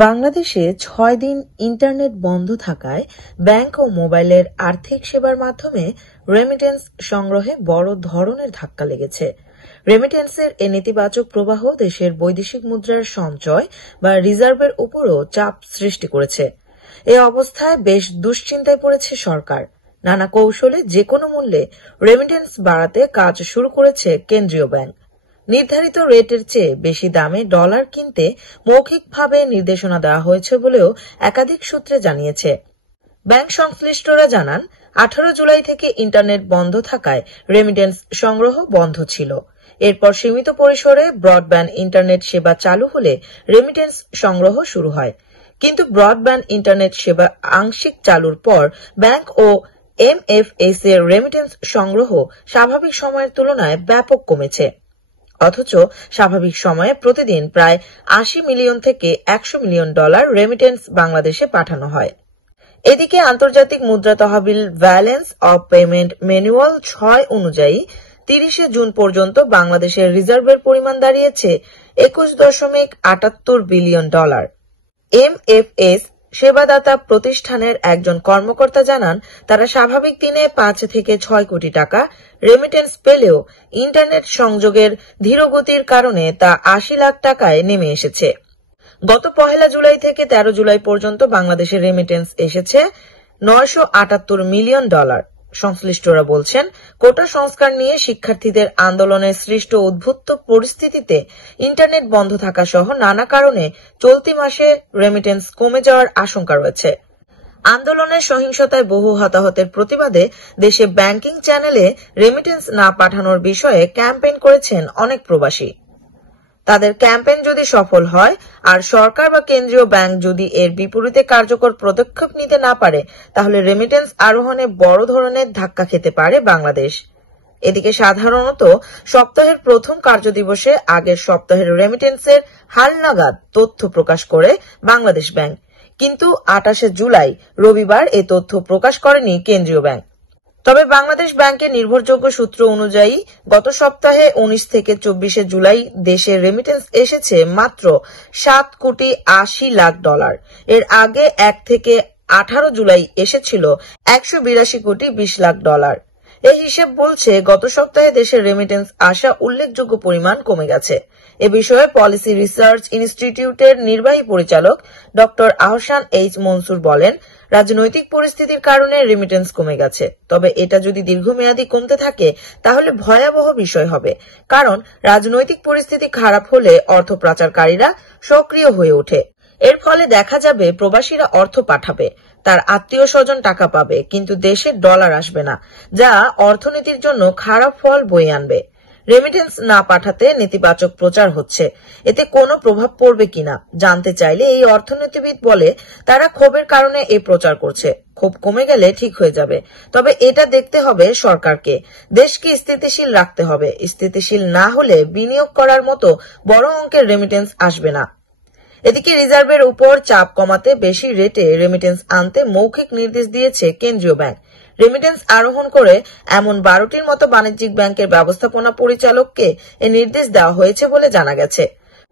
বাংলাদেশে ৬ দিন ইন্টারনেট বন্ধ থাকায় ব্যাংক ও মোবাইলের আর্থিক সেবার মাধ্যমে রেমিটেন্স সংগ্রহে বড় ধরনের ধাক্কা লেগেছে। রেমিটেন্সের এ নেতিবাচক প্রবাহ দেশের বৈদেশিক মুদ্রার সঞ্চয় বা রিজার্ভের উপরও চাপ সৃষ্টি করেছে। এ অবস্থায় বেশ দুশ্চিন্তায় পড়েছে সরকার। নানা কৌশলে যেকোনো মূল্যে রেমিটেন্স বাড়াতে কাজ শুরু করেছে কেন্দ্রীয় ব্যাংক। নির্ধারিত রেটের চেয়ে বেশি দামে ডলার কিনতে মৌখিকভাবে নির্দেশনা দেওয়া হয়েছে বলেও একাধিক সূত্রে জানিয়েছে। ব্যাংক সংশ্লিষ্টরা জানান, 18 জুলাই থেকে ইন্টারনেট বন্ধ থাকায় রেমিটেন্স সংগ্রহ বন্ধ ছিল। এরপর সীমিত পরিসরে ব্রডব্যান্ড ইন্টারনেট সেবা চালু হলে রেমিটেন্স সংগ্রহ শুরু হয়। কিন্তু ব্রডব্যান্ড ইন্টারনেট সেবা আংশিক চালুর পর ব্যাংক ও এমএফএস এর রেমিটেন্স সংগ্রহ স্বাভাবিক সময়ের তুলনায় ব্যাপক কমেছে। অথচ স্বাভাবিক সময়ে প্রতিদিন প্রায় 80 মিলিয়ন থেকে 100 মিলিয়ন ডলার রেমিটেন্স বাংলাদেশে পাঠানো হয়। এদিকে আন্তর্জাতিক মুদ্রা তহবিল ব্যালেন্স অব পেমেন্ট ম্যানুয়াল 6 অনুযায়ী 30 জুন পর্যন্ত বাংলাদেশের রিজার্ভের পরিমাণ দাঁড়িয়েছে 21.78 বিলিয়ন ডলার। এমএফএস সেবাদাতা প্রতিষ্ঠানের একজন কর্মকর্তা জানান, তারা স্বাভাবিক দিনে 5 থেকে 6 কোটি টাকা রেমিটেন্স পেলেও ইন্টারনেট সংযোগের ধীরগতির কারণে তা 80 লাখ টাকায় নেমে এসেছে। গত 1 জুলাই থেকে 13 জুলাই পর্যন্ত বাংলাদেশের রেমিটেন্স এসেছে 978 মিলিয়ন ডলার। সংশ্লিষ্টরা বলছেন, কোটা সংস্কার নিয়ে শিক্ষার্থীদের আন্দোলনে সৃষ্ট উদ্ভূত পরিস্থিতিতে ইন্টারনেট বন্ধ থাকা সহ নানা কারণে চলতি মাসে রেমিটেন্স কমে যাওয়ার আশঙ্কা রয়েছে। আন্দোলনের সহিংসতায় বহু হতাহতের প্রতিবাদে দেশে ব্যাংকিং চ্যানেলে রেমিটেন্স না পাঠানোর বিষয়ে ক্যাম্পেইন করেছেন অনেক প্রবাসী। তাদের ক্যাম্পেইন যদি সফল হয় আর সরকার বা কেন্দ্রীয় ব্যাংক যদি এর বিপরীতে কার্যকর পদক্ষেপ নিতে না পারে, তাহলে রেমিটেন্স আরোহণে বড় ধরনের ধাক্কা খেতে পারে বাংলাদেশ। এদিকে সাধারণত সপ্তাহের প্রথম কার্যদিবসে আগের সপ্তাহের রেমিটেন্সের হালনাগাদ তথ্য প্রকাশ করে বাংলাদেশ ব্যাংক, কিন্তু 28 জুলাই রবিবার এ তথ্য প্রকাশ করেনি কেন্দ্রীয় ব্যাংক। তবে বাংলাদেশ ব্যাংকের নির্ভরযোগ্য সূত্র অনুযায়ী গত সপ্তাহে 19 থেকে 24 জুলাই দেশে রেমিটেন্স এসেছে মাত্র 7 কোটি 80 লাখ ডলার। এর আগে 1 থেকে 18 জুলাই এসেছিল 182 কোটি 20 লাখ ডলার। এই হিসেব বলছে গত সপ্তাহে দেশের রেমিটেন্স আসা উল্লেখযোগ্য পরিমাণ কমে গেছে। এ বিষয়ে পলিসি রিসার্চ ইনস্টিটিউটের নির্বাহী পরিচালক ডক্টর আহসান এইচ মনসুর বলেন, রাজনৈতিক পরিস্থিতির কারণে রেমিটেন্স কমে গেছে। তবে এটা যদি দীর্ঘমেয়াদী কমতে থাকে তাহলে ভয়াবহ বিষয় হবে, কারণ রাজনৈতিক পরিস্থিতি খারাপ হলে অর্থ পাচারকারীরা সক্রিয় হয়ে ওঠে। এর ফলে দেখা যাবে প্রবাসীরা অর্থ পাঠাবে, তার আত্মীয় স্বজন টাকা পাবে, কিন্তু দেশে ডলার আসবে না, যা অর্থনীতির জন্য খারাপ ফল বয়ে আনবে। রেমিটেন্স না পাঠাতে নেতিবাচক প্রচার হচ্ছে, এতে কোনো প্রভাব পড়বে কিনা জানতে চাইলে এই অর্থনীতিবিদ বলে, তারা ক্ষোভের কারণে এই প্রচার করছে, ক্ষোভ কমে গেলে ঠিক হয়ে যাবে। তবে এটা দেখতে হবে সরকারকে, দেশকে স্থিতিশীল রাখতে হবে। স্থিতিশীল না হলে বিনিয়োগ করার মতো বড় অঙ্কের রেমিটেন্স আসবে না। এদিকে রিজার্ভের উপর চাপ কমাতে বেশি রেটে রেমিটেন্স আনতে মৌখিক নির্দেশ দিয়েছে কেন্দ্রীয় ব্যাংক। রেমিটেন্স আরোহণ করে এমন 12টির মতো বাণিজ্যিক ব্যাংকের ব্যবস্থাপনা পরিচালককে এ নির্দেশ দেওয়া হয়েছে বলে জানা গেছে।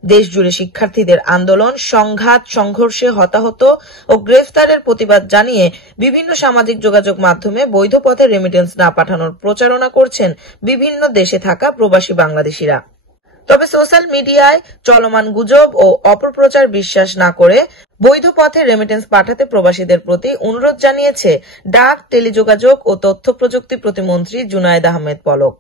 দেশজুড়ে শিক্ষার্থীদের আন্দোলন, সংঘাত, সংঘর্ষে হতাহত ও গ্রেফতারের প্রতিবাদ জানিয়ে বিভিন্ন সামাজিক যোগাযোগ মাধ্যমে বৈধ পথে রেমিটেন্স না পাঠানোর প্রচারণা করছেন বিভিন্ন দেশে থাকা প্রবাসী বাংলাদেশিরা। তবে সোশ্যাল মিডিয়ায় চলমান গুজব ও অপপ্রচার বিশ্বাস না করে বৈধ পথে রেমিটেন্স পাঠাতে প্রবাসীদের প্রতি অনুরোধ জানিয়েছে ডাক, টেলিযোগাযোগ ও তথ্য প্রযুক্তি প্রতিমন্ত্রী জুনায়েদ আহমেদ পলক।